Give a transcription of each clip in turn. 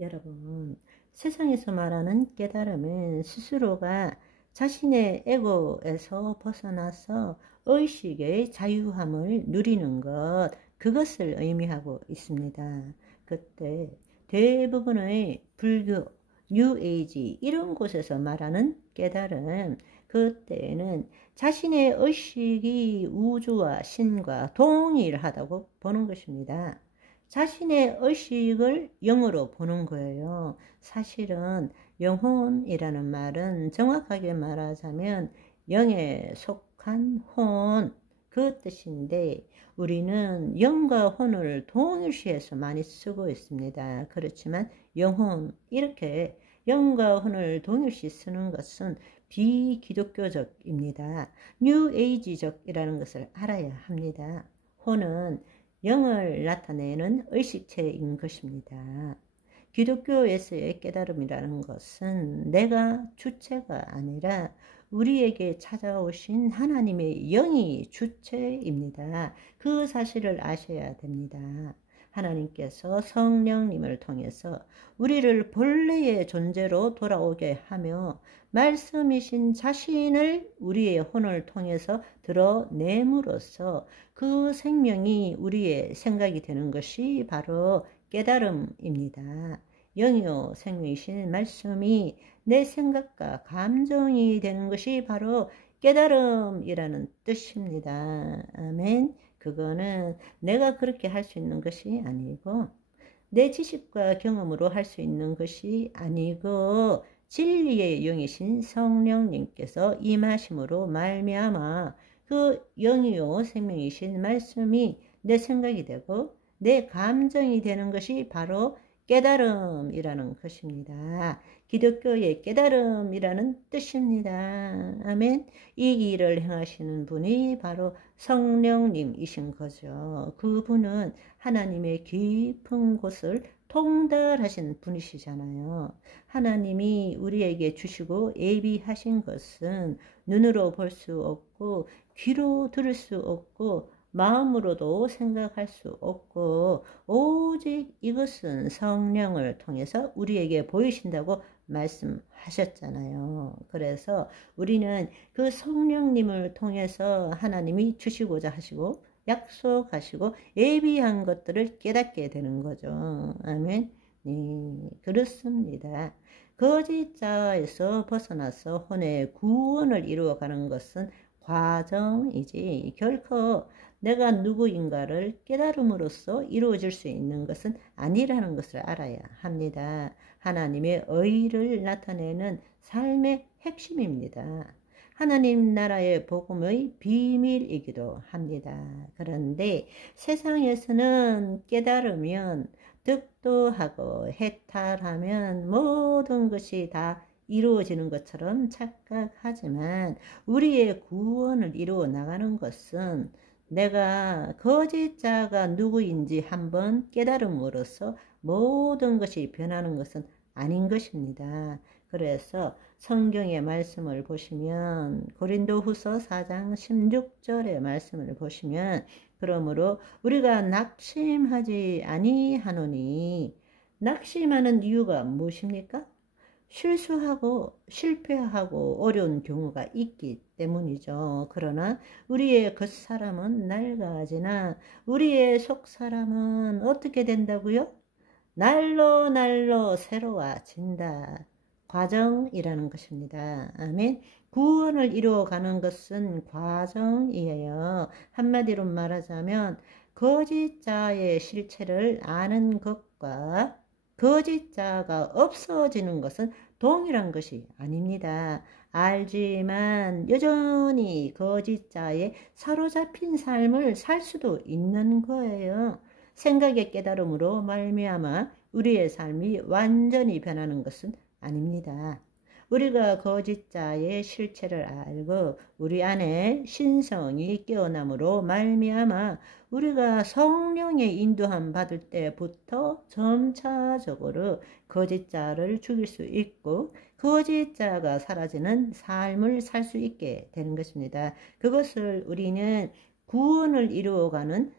여러분, 세상에서 말하는 깨달음은 스스로가 자신의 에고에서 벗어나서 의식의 자유함을 누리는 것, 그것을 의미하고 있습니다. 그때 대부분의 불교, 뉴에이지 이런 곳에서 말하는 깨달음, 그때는 자신의 의식이 우주와 신과 동일하다고 보는 것입니다. 자신의 의식을 영으로 보는 거예요. 사실은 영혼이라는 말은 정확하게 말하자면 영에 속한 혼, 그 뜻인데 우리는 영과 혼을 동일시해서 많이 쓰고 있습니다. 그렇지만 영혼, 이렇게 영과 혼을 동일시 쓰는 것은 비기독교적입니다. 뉴에이지적이라는 것을 알아야 합니다. 혼은 영을 나타내는 의식체인 것입니다. 기독교에서의 깨달음이라는 것은 내가 주체가 아니라 우리에게 찾아오신 하나님의 영이 주체입니다. 그 사실을 아셔야 됩니다. 하나님께서 성령님을 통해서 우리를 본래의 존재로 돌아오게 하며 말씀이신 자신을 우리의 혼을 통해서 드러냄으로써 그 생명이 우리의 생각이 되는 것이 바로 깨달음입니다. 영이요 생명이신 말씀이 내 생각과 감정이 되는 것이 바로 깨달음이라는 뜻입니다. 아멘. 그거는 내가 그렇게 할 수 있는 것이 아니고 내 지식과 경험으로 할 수 있는 것이 아니고 진리의 영이신 성령님께서 임하심으로 말미암아 그 영이요 생명이신 말씀이 내 생각이 되고 내 감정이 되는 것이 바로 깨달음이라는 것입니다. 기독교의 깨달음이라는 뜻입니다. 아멘. 이 길을 행하시는 분이 바로 성령님이신 거죠. 그분은 하나님의 깊은 곳을 통달하신 분이시잖아요. 하나님이 우리에게 주시고 예비하신 것은 눈으로 볼 수 없고 귀로 들을 수 없고 마음으로도 생각할 수 없고 오직 이것은 성령을 통해서 우리에게 보이신다고 말씀하셨잖아요. 그래서 우리는 그 성령님을 통해서 하나님이 주시고자 하시고 약속하시고 예비한 것들을 깨닫게 되는 거죠. 아멘. 네, 그렇습니다. 거짓자에서 벗어나서 혼의 구원을 이루어가는 것은 과정이지 결코 내가 누구인가를 깨달음으로써 이루어질 수 있는 것은 아니라는 것을 알아야 합니다. 하나님의 의를 나타내는 삶의 핵심입니다. 하나님 나라의 복음의 비밀이기도 합니다. 그런데 세상에서는 깨달으면 득도 하고 해탈하면 모든 것이 다 이루어지는 것처럼 착각하지만 우리의 구원을 이루어 나가는 것은 내가 거짓자가 누구인지 한번 깨달음으로써 모든 것이 변하는 것은 아닌 것입니다. 그래서 성경의 말씀을 보시면 고린도후서 4장 16절의 말씀을 보시면 그러므로 우리가 낙심하지 아니하노니 낙심하는 이유가 무엇입니까? 실수하고 실패하고 어려운 경우가 있기 때문이죠. 그러나 우리의 겉사람은 낡아지나 우리의 속사람은 어떻게 된다고요? 날로 날로 새로워진다. 과정이라는 것입니다. 아멘. 구원을 이루어가는 것은 과정이에요. 한마디로 말하자면 거짓자의 실체를 아는 것과 거짓자가 없어지는 것은 동일한 것이 아닙니다. 알지만 여전히 거짓자에 사로잡힌 삶을 살 수도 있는 거예요. 생각의 깨달음으로 말미암아 우리의 삶이 완전히 변하는 것은 아닙니다. 우리가 거짓자의 실체를 알고 우리 안에 신성이 깨어남으로 말미암아 우리가 성령의 인도함 받을 때부터 점차적으로 거짓자를 죽일 수 있고 거짓자가 사라지는 삶을 살 수 있게 되는 것입니다. 그것을 우리는 구원을 이루어가는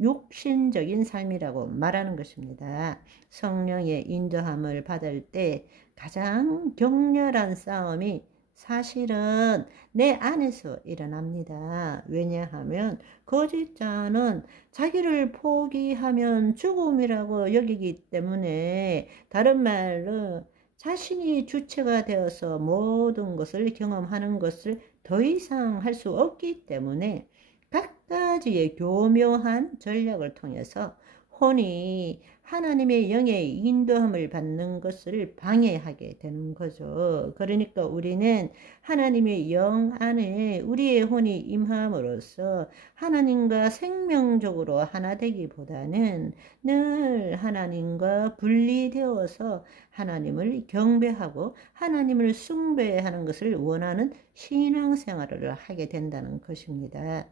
육신적인 삶이라고 말하는 것입니다. 성령의 인도함을 받을 때 가장 격렬한 싸움이 사실은 내 안에서 일어납니다. 왜냐하면 거짓자는 자기를 포기하면 죽음이라고 여기기 때문에, 다른 말로 자신이 주체가 되어서 모든 것을 경험하는 것을 더 이상 할 수 없기 때문에 각가지의 교묘한 전략을 통해서 혼이 하나님의 영의 인도함을 받는 것을 방해하게 되는 거죠. 그러니까 우리는 하나님의 영 안에 우리의 혼이 임함으로써 하나님과 생명적으로 하나 되기보다는 늘 하나님과 분리되어서 하나님을 경배하고 하나님을 숭배하는 것을 원하는 신앙생활을 하게 된다는 것입니다.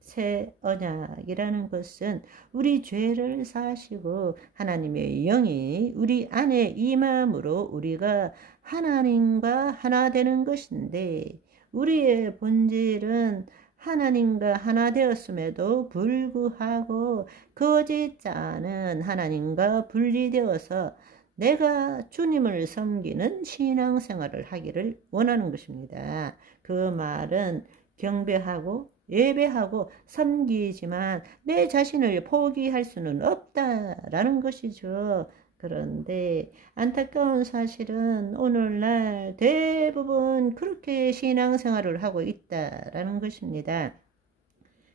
새 언약이라는 것은 우리 죄를 사시고 하나님의 영이 우리 안에 임함으로 우리가 하나님과 하나 되는 것인데, 우리의 본질은 하나님과 하나 되었음에도 불구하고 거짓자는 하나님과 분리되어서 내가 주님을 섬기는 신앙생활을 하기를 원하는 것입니다. 그 말은 경배하고 예배하고 섬기지만 내 자신을 포기할 수는 없다라는 것이죠. 그런데 안타까운 사실은 오늘날 대부분 그렇게 신앙생활을 하고 있다라는 것입니다.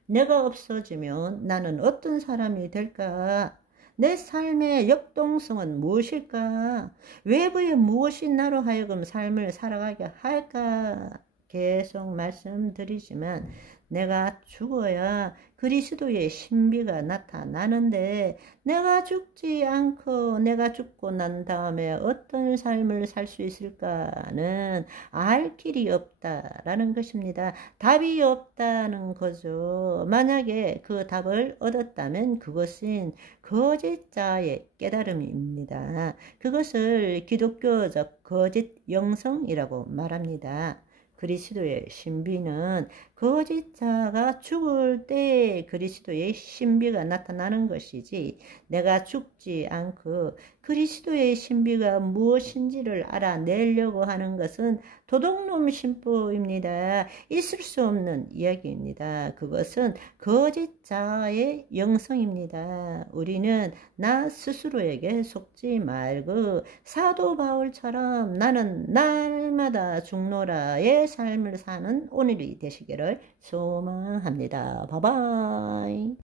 내가 없어지면 나는 어떤 사람이 될까? 내 삶의 역동성은 무엇일까? 외부의 무엇이 나로 하여금 삶을 살아가게 할까? 계속 말씀드리지만 내가 죽어야 그리스도의 신비가 나타나는데, 내가 죽지 않고 내가 죽고 난 다음에 어떤 삶을 살 수 있을까는 알 길이 없다라는 것입니다. 답이 없다는 거죠. 만약에 그 답을 얻었다면 그것은 거짓자의 깨달음입니다. 그것을 기독교적 거짓 영성이라고 말합니다. 그리스도의 신비는 거짓자가 죽을 때 그리스도의 신비가 나타나는 것이지, 내가 죽지 않고 그리스도의 신비가 무엇인지를 알아내려고 하는 것은 도둑놈 신부입니다. 있을 수 없는 이야기입니다. 그것은 거짓자의 영성입니다. 우리는 나 스스로에게 속지 말고 사도 바울처럼 나는 날마다 죽노라의 삶을 사는 오늘이 되시기를 소망합니다. 바이바이.